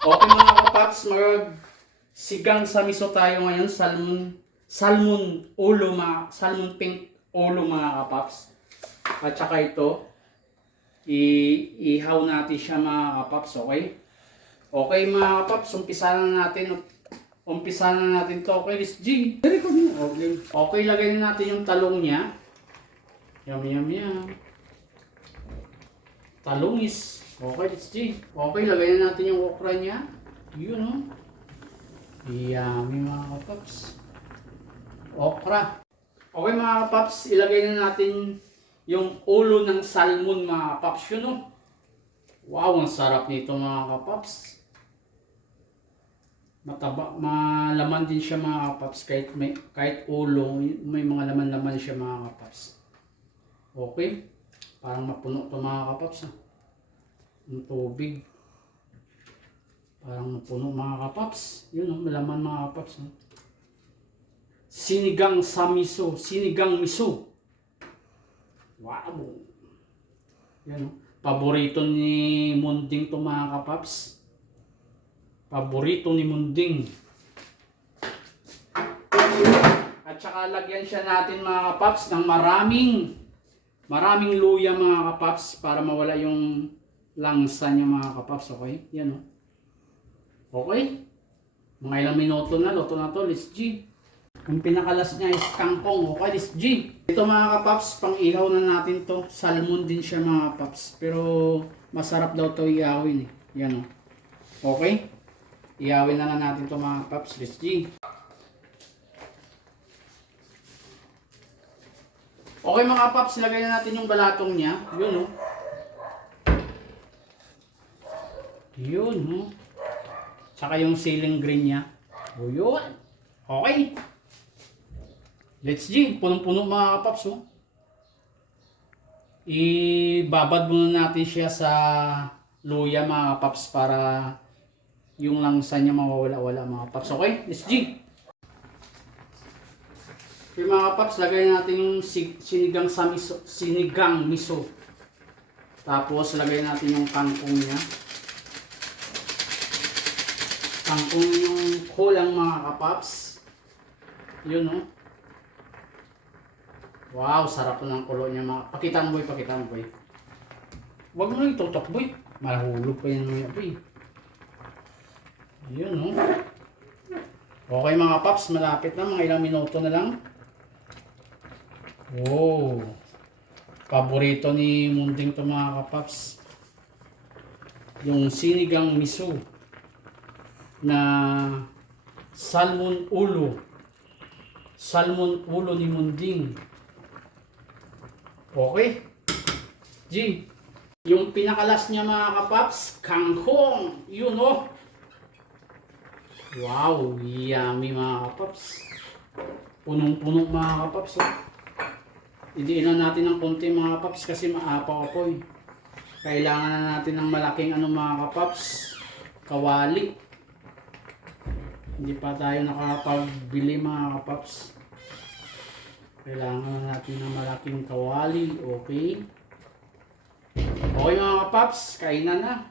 Okay mga kapaps, sigang sa miso tayo ngayon. Salmon ulo salmon pink ulo mga kapaps. At saka ito, ihaw natin siya mga kapaps, okay? Okay mga kapaps, umpisa na natin to. Okay, Miss G. Okay. Okay, lagay na natin yung talong niya. Yum, yum, yum. Talongis. Okay, Miss G. Okay, lagay na natin yung okra niya. Yun, oh. Yummy mga kapaps. Okra. Okay mga kapaps, ilagay na natin yung ulo ng salmon mga kapaps. Yun, oh. Wow, ang sarap nito mga kapaps. Mataba, malaman din siya mga kapaps. Kahit ulo, may mga laman-laman siya mga kapaps. Okay. Parang mapuno ito mga kapaps. Yung tubig. Parang mapuno mga kapaps. Yun, malaman mga kapaps. Sinigang sa miso. Sinigang miso. Wow. Yan, paborito ni Munding to mga kapaps. Paborito ni Munding. At saka lagyan siya natin mga kapaps ng maraming luya mga kapaps para mawala yung langsa niya mga kapaps. Okay? Yan, oh. Okay? Mga ilang minuto na, luto na to, Liz G. Ang pinakalas niya is kangkong. Okay, Liz G. Ito mga kapaps, pang ihaw na natin to. Salmon din siya mga kapaps. Pero masarap daw to ihawin eh. Yan, oh. Okay? Ihawin na natin to mga kapaps, Liz G. Okay mga kapaps, lagay na natin yung balatong niya. Yun, oh. Yun, oh. Tsaka yung ceiling green niya. O yun. Okay. Let's G. Punong-puno mga kapaps. Oh. Ibabad muna natin siya sa luya mga kapaps para yung langsa niya mawawala-wala mga kapaps. Okay. Let's G. Okay mga kapaps, lagay natin yung sinigang miso. Tapos lagay natin yung kangkong niya. Kangkong yung kulang mga kapaps. Yun, oh. Wow, sarap ng kulo niya mga. Pakita mo boy. Huwag mo lang itutok boy. Mahulog pa yan mga boy. Yun, oh. Okay mga kapaps, malapit na. Mga ilang minuto na lang. Wow. Paborito ni Munding to mga kapaps. Yung sinigang miso na salmon ulo ni Munding. Okay G. Yung pinakalas niya mga kapaps, kangkong. Yun, oh. Wow, yummy mga kapaps. Punong-puno mga kapaps, oh. Idiin na natin ng konti mga kapaps kasi maapaw ako eh. Kailangan na natin ng malaking mga kapaps, kawali. Hindi pa tayo nakapagbili mga kapaps. Kailangan na natin ng malaking kawali. Okay. Okay mga kapaps, kainan na.